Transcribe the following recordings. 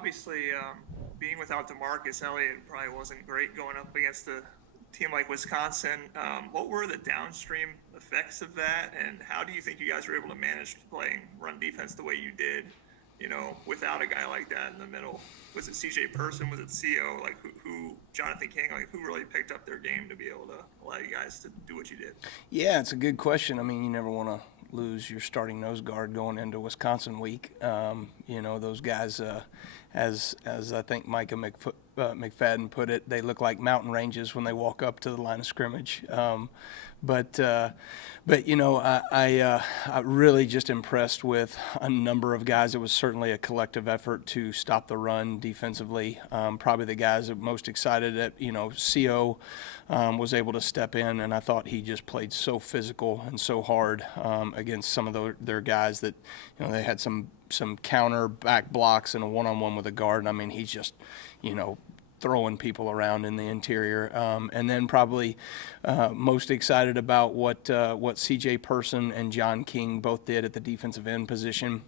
obviously, being without DeMarcus Elliott probably wasn't great going up against a team like Wisconsin. What were the downstream effects of that, and how do you think you guys were able to manage playing run defense the way you did, without a guy like that in the middle? Was it C.J. Person? Was it CO? Like, who Jonathan King? Like, who really picked up their game to be able to allow you guys to do what you did? Yeah, it's a good question. I mean, you never want to lose your starting nose guard going into Wisconsin week. Those guys, as I think Micah McFadden put it, they look like mountain ranges when they walk up to the line of scrimmage. But I really just impressed with a number of guys. It was certainly a collective effort to stop the run defensively. Probably the guys that most excited at, CO was able to step in, and I thought he just played so physical and so hard against some of their guys that, they had some counter back blocks and a one-on-one with a guard. And I mean, he's just, throwing people around in the interior. And then probably most excited about what C.J. Person and John King both did at the defensive end position.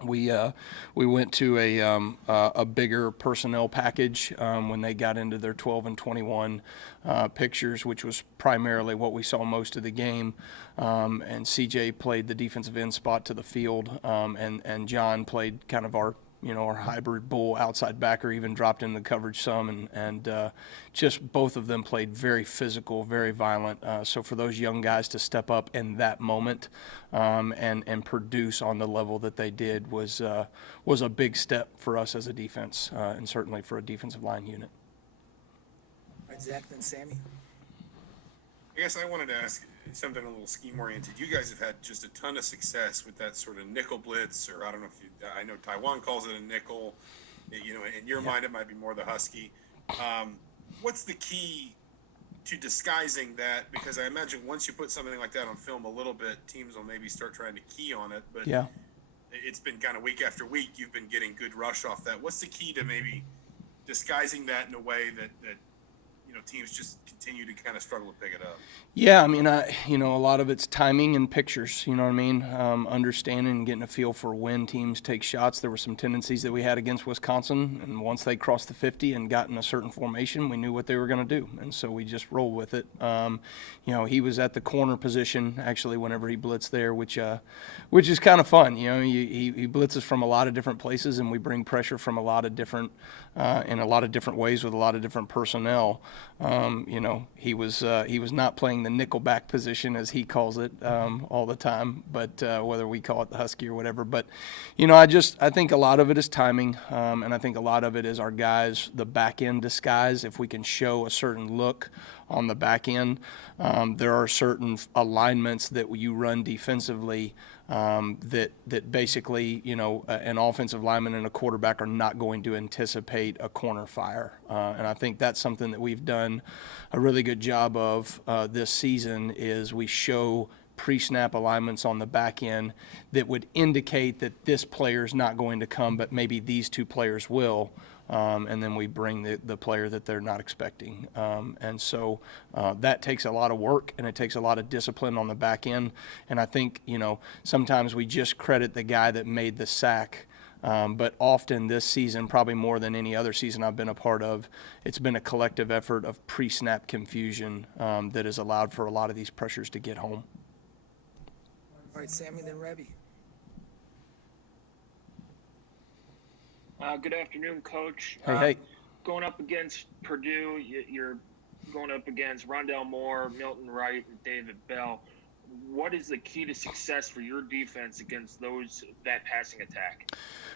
We went to a bigger personnel package when they got into their 12 and 21 pictures, which was primarily what we saw most of the game. And C.J. played the defensive end spot to the field, and John played kind of our hybrid bull outside backer, even dropped in the coverage some, and just both of them played very physical, very violent. So for those young guys to step up in that moment and produce on the level that they did was a big step for us as a defense, and certainly for a defensive line unit. All right, Zach, then Sammy. I guess I wanted to ask something a little scheme-oriented. You guys have had just a ton of success with that sort of nickel blitz, or I don't know if I know Taiwan calls it a nickel. In your mind, it might be more the Husky. What's the key to disguising that? Because I imagine once you put something like that on film a little bit, teams will maybe start trying to key on it. But yeah, it's been kind of week after week. You've been getting good rush off that. What's the key to maybe disguising that in a way that teams just continue to kind of struggle to pick it up? Yeah, I mean, a lot of it's timing and pictures, you know what I mean? Understanding and getting a feel for when teams take shots. There were some tendencies that we had against Wisconsin, and once they crossed the 50 and got in a certain formation, we knew what they were going to do, and so we just rolled with it. He was at the corner position, actually, whenever he blitzed there, which is kind of fun. He blitzes from a lot of different places, and we bring pressure from a lot of different, in a lot of different ways with a lot of different personnel. He was not playing the nickelback position, as he calls it, all the time, but whether we call it the Husky or whatever. But, I think a lot of it is timing, and I think a lot of it is our guys, the back end disguise. If we can show a certain look on the back end, there are certain alignments that you run defensively that basically, an offensive lineman and a quarterback are not going to anticipate a corner fire. And I think that's something that we've done a really good job of this season, is we show pre-snap alignments on the back end that would indicate that this player's not going to come, but maybe these two players will. And then we bring the player that they're not expecting. And so that takes a lot of work, and it takes a lot of discipline on the back end. And I think, sometimes we just credit the guy that made the sack. But often this season, probably more than any other season I've been a part of, it's been a collective effort of pre-snap confusion that has allowed for a lot of these pressures to get home. All right, Sammy, then Rebby. Good afternoon, Coach. Hey. Going up against Purdue, you're going up against Rondell Moore, Milton Wright, and David Bell. What is the key to success for your defense against that passing attack?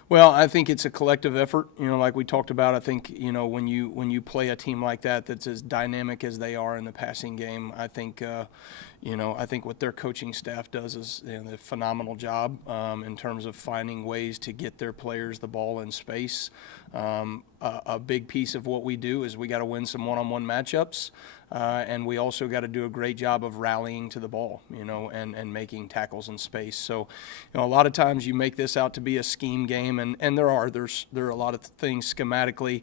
Well, I think it's a collective effort. Like we talked about, I think, when you play a team like that that's as dynamic as they are in the passing game, I think what their coaching staff does is a phenomenal job in terms of finding ways to get their players the ball in space. A big piece of what we do is we got to win some one-on-one matchups, and we also got to do a great job of rallying to the ball, and making tackles in space. So, a lot of times you make this out to be a scheme game, and there are a lot of things schematically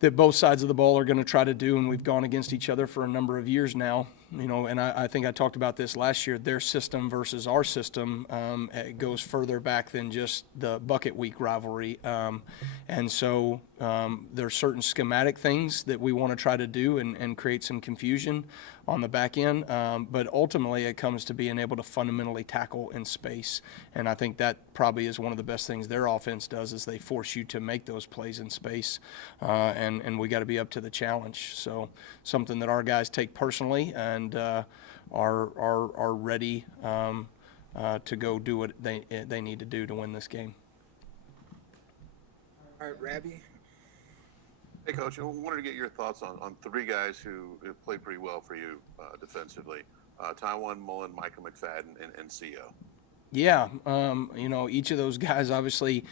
that both sides of the ball are going to try to do, and we've gone against each other for a number of years now. and I think I talked about this last year, their system versus our system, it goes further back than just the bucket week rivalry. And so there's certain schematic things that we want to try to do and create some confusion on the back end. But ultimately it comes to being able to fundamentally tackle in space. And I think that probably is one of the best things their offense does, is they force you to make those plays in space. And we got to be up to the challenge. So something that our guys take personally and are ready to go do what they need to do to win this game. All right, Rabbi. Hey, Coach, I wanted to get your thoughts on three guys who have played pretty well for you defensively. Taiwan, Mullen, Micah McFadden, and CO. Yeah, each of those guys, obviously,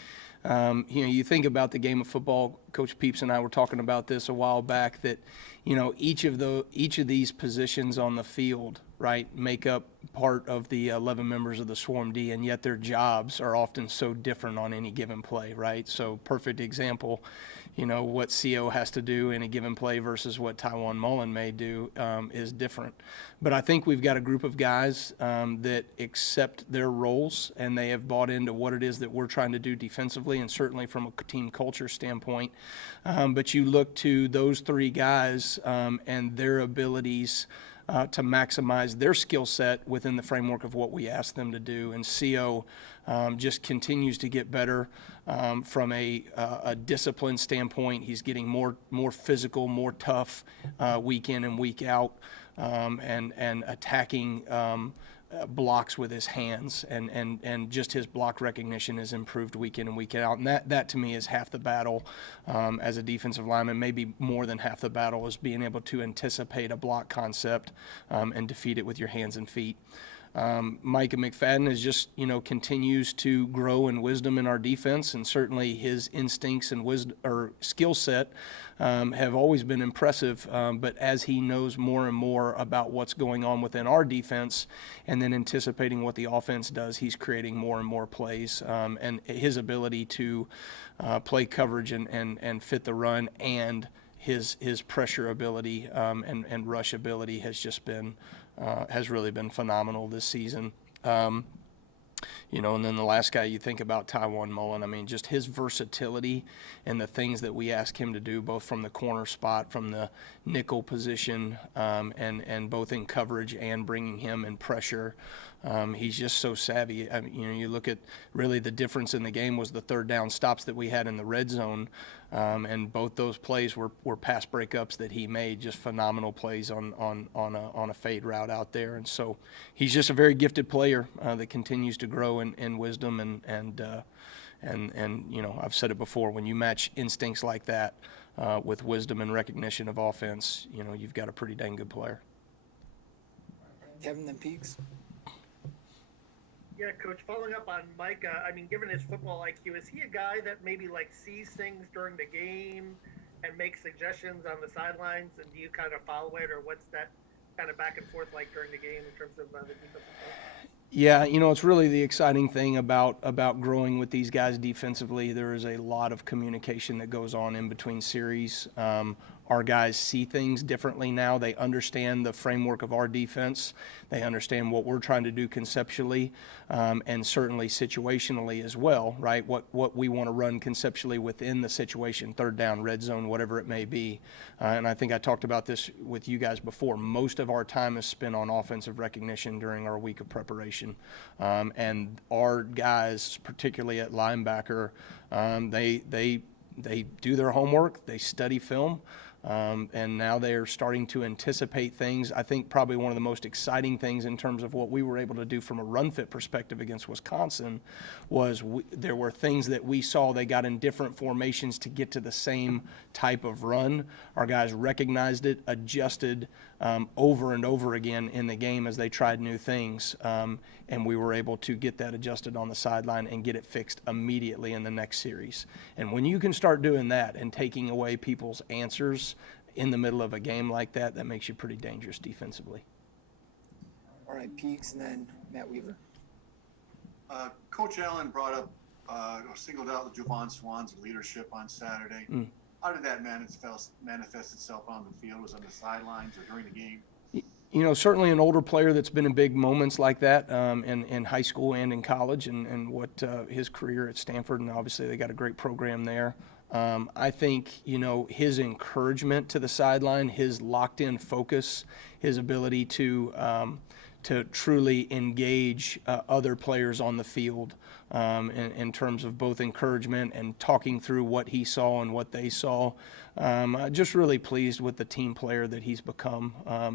you think about the game of football. Coach Peeps and I were talking about this a while back, that, each of these positions on the field, right, make up part of the 11 members of the Swarm D, and yet their jobs are often so different on any given play, right? So perfect example, what CO has to do in a given play versus what Taiwan Mullen may do is different. But I think we've got a group of guys that accept their roles, and they have bought into what it is that we're trying to do defensively, and certainly from a team culture standpoint. But you look to those three guys and their abilities to maximize their skill set within the framework of what we ask them to do. And CO just continues to get better from a discipline standpoint. He's getting more physical, more tough week in and week out, and attacking blocks with his hands, and just his block recognition has improved week in and week out. And that to me is half the battle as a defensive lineman, maybe more than half the battle, is being able to anticipate a block concept and defeat it with your hands and feet. Micah McFadden is just, continues to grow in wisdom in our defense, and certainly his instincts and wisdom or skill set have always been impressive. But as he knows more and more about what's going on within our defense, and then anticipating what the offense does, he's creating more and more plays. And his ability to play coverage and fit the run, and his pressure ability and rush ability has just been has really been phenomenal this season. And then the last guy you think about, Taiwan Mullen, just his versatility and the things that we ask him to do, both from the corner spot, from the nickel position, and both in coverage and bringing him in pressure. He's just so savvy. You look at really the difference in the game was the third down stops that we had in the red zone, and both those plays were pass breakups that he made, just phenomenal plays on a fade route out there. And so he's just a very gifted player that continues to grow in wisdom, and I've said it before, when you match instincts like that with wisdom and recognition of offense, you've got a pretty dang good player. Kevin, then Peaks. Yeah, Coach, following up on Micah, given his football IQ, is he a guy that maybe sees things during the game and makes suggestions on the sidelines, and do you kind of follow it, or what's that kind of back and forth like during the game in terms of the defensive play? Yeah, it's really the exciting thing about growing with these guys defensively. There is a lot of communication that goes on in between series. Our guys see things differently now. They understand the framework of our defense. They understand what we're trying to do conceptually, and certainly situationally as well, right? What we want to run conceptually within the situation, third down, red zone, whatever it may be. And I think I talked about this with you guys before. Most of our time is spent on offensive recognition during our week of preparation. And our guys, particularly at linebacker, they do their homework, they study film, and now they are starting to anticipate things. I think probably one of the most exciting things in terms of what we were able to do from a run fit perspective against Wisconsin was there were things that we saw they got in different formations to get to the same type of run. Our guys recognized it, adjusted over and over again in the game as they tried new things, and we were able to get that adjusted on the sideline and get it fixed immediately in the next series. And when you can start doing that and taking away people's answers in the middle of a game like that, that makes you pretty dangerous defensively. All right, Peaks, and then Matt Weaver. Coach Allen brought up or singled out Javon Swanson's leadership on Saturday. How did that manifest itself on the field? Was it on the sidelines or during the game? Certainly an older player that's been in big moments like that in high school and in college, and what his career at Stanford, and obviously they got a great program there. I think, his encouragement to the sideline, his locked-in focus, his ability to truly engage other players on the field in terms of both encouragement and talking through what he saw and what they saw. Just really pleased with the team player that he's become,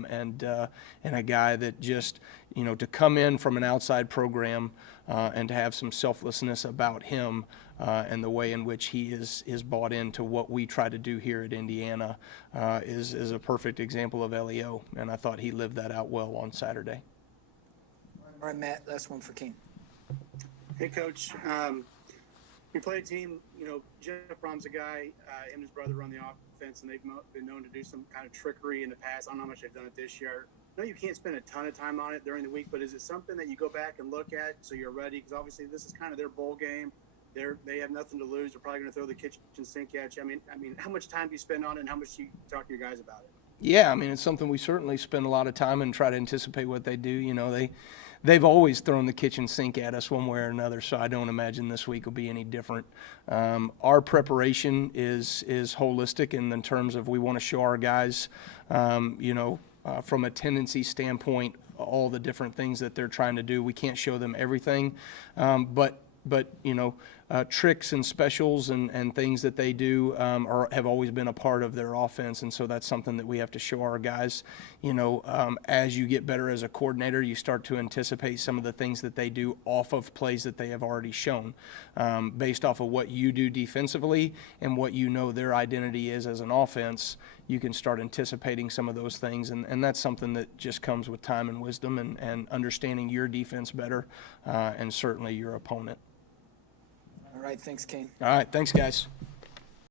and a guy that just, to come in from an outside program and to have some selflessness about him and the way in which he is bought into what we try to do here at Indiana is a perfect example of LEO, and I thought he lived that out well on Saturday. All right, Matt, last one for Kane. Hey, Coach. We play a team, Jeff Brom's a guy, him and his brother run the offense, and they've been known to do some kind of trickery in the past. I don't know how much they've done it this year. I know you can't spend a ton of time on it during the week, but is it something that you go back and look at so you're ready? Because obviously this is kind of their bowl game. They have nothing to lose. They're probably going to throw the kitchen sink at you. I mean, how much time do you spend on it, and how much do you talk to your guys about it? Yeah, it's something we certainly spend a lot of time and try to anticipate what they do. They've always thrown the kitchen sink at us one way or another, so I don't imagine this week will be any different. Our preparation is holistic in terms of we want to show our guys, from a tendency standpoint, all the different things that they're trying to do. We can't show them everything, but tricks and specials and things that they do have always been a part of their offense, and so that's something that we have to show our guys. As you get better as a coordinator, you start to anticipate some of the things that they do off of plays that they have already shown, based off of what you do defensively and what their identity is as an offense. You can start anticipating some of those things, and that's something that just comes with time and wisdom and understanding your defense better, and certainly your opponent. All right, thanks, Kane. All right, thanks, guys.